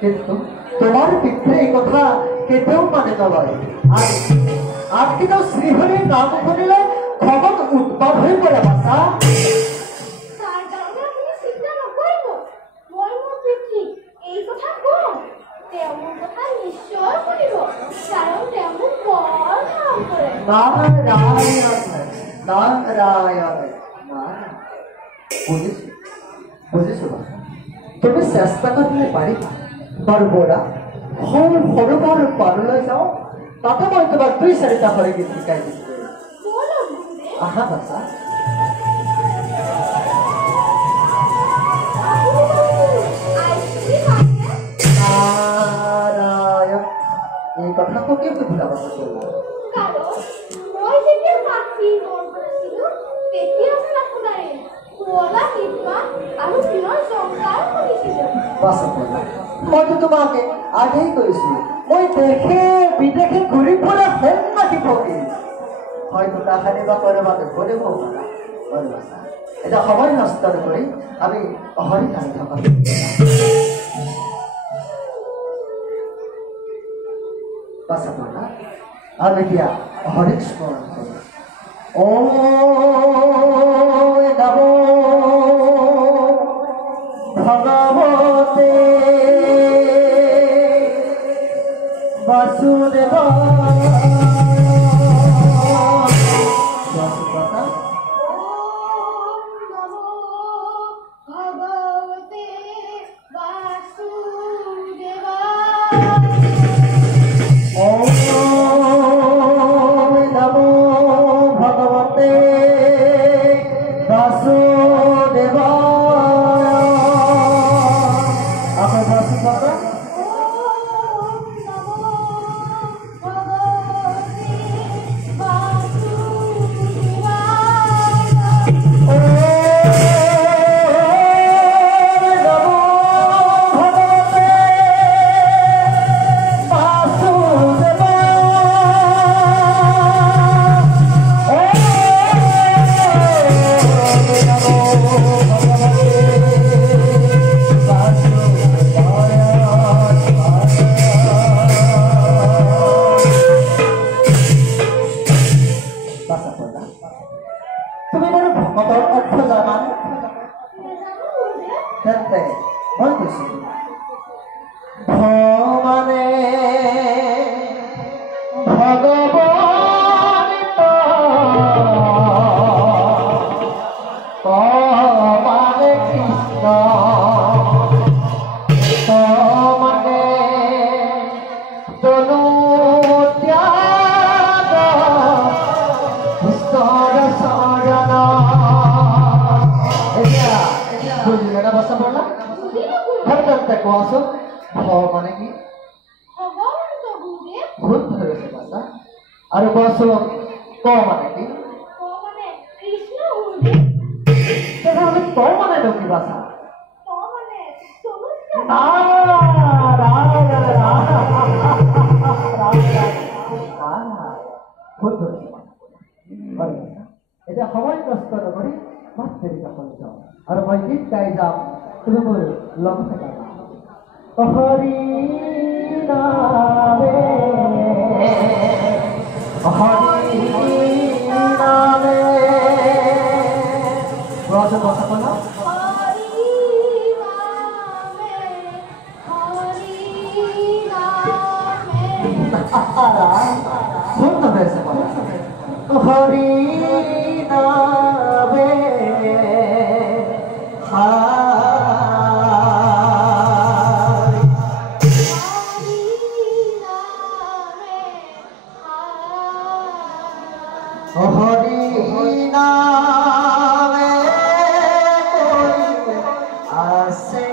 কিন্তু তোমাৰ পিঠে এই কথা কেটেও মানে নলয়। আৰ কিন্তু শ্ৰীহৰিৰ নাম শুনিলে খবৰ বাদ হৈ পৰে বাছা তাৰ কাৰণে আপুনি চিন্তা নকৰিব মই মোৰ পিতৃক এই কথা কম তেওঁ মোৰ কথা নিশ্চয় শুনিব কাৰণ তেওঁ মোক বৰ মৰম কৰে নাৰায়ণ বুজিছো বাছা তুমি চেষ্টা কৰিলে পাৰিবা বাৰু বৰা সৰু পাৰলৈ যাওঁ তাতে মই তোমাক 2-4টা হৰিগীত শিকাই দিছো আহা বাছা নাৰায়ণ এই কথাটো কি বুজা বাছা মই যেতিয়া মাতৃ মন কৰিছিলো তেতিয়া আপোনাৰ পুৱলা গীতমা আৰু প্ৰিয় সংসাৰ শুনিছিলো বাছা মইতো তোমাকে আগেই কৈছো মই দেশে বিদেশে ঘূৰি ফুৰা সন্ন্যাসী ফকীৰ হয়তো কাহানি বা ক'ৰবাত ঘূৰিব পাৰা বাৰু বাছা এটা সময় নষ্ট নকৰি আমি হৰি নাম থকা বাছা পঢ়া আৰু এতিয়া হৰিক স্মৰণ কৰোঁ ॐ नमो भगवते वासुदेवाय আৰু বসো ক মানে কি মানে কৃষ্ণ গুৰুদেৱ তেতিয়াহ'লে তই মানে কি ভাষা মানে এতিয়া সময় নষ্ট নকৰি মাত দেৰিকা কৰি যাওঁ আৰু মই গীত গাই যাম তুমি মোৰ লগতে গাবা হৰি নামে হৰি নামে বসা বলা সুন্দর হয়েছে বলা হরি নামে হরি নামে আসে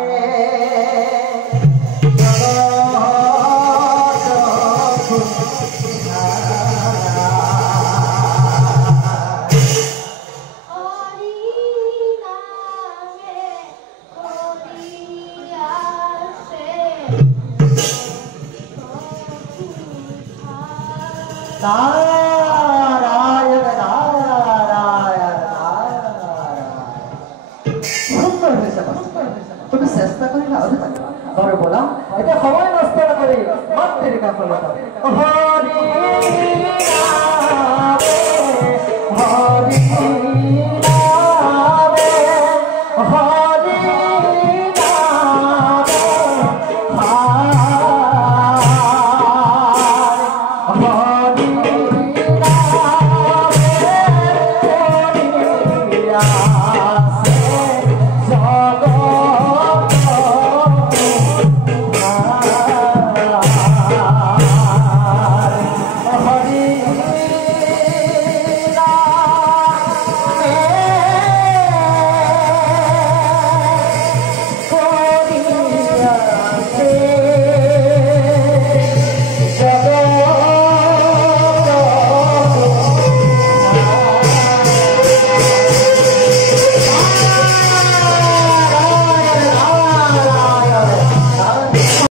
নারায়ণ নারায়ণ সুন্দর হয়েছে তুমি চেষ্টা করিলে আরো পারিবা ধরে বলা এটা সময় নষ্ট করে মাত্র রেখা করলে হরি হরি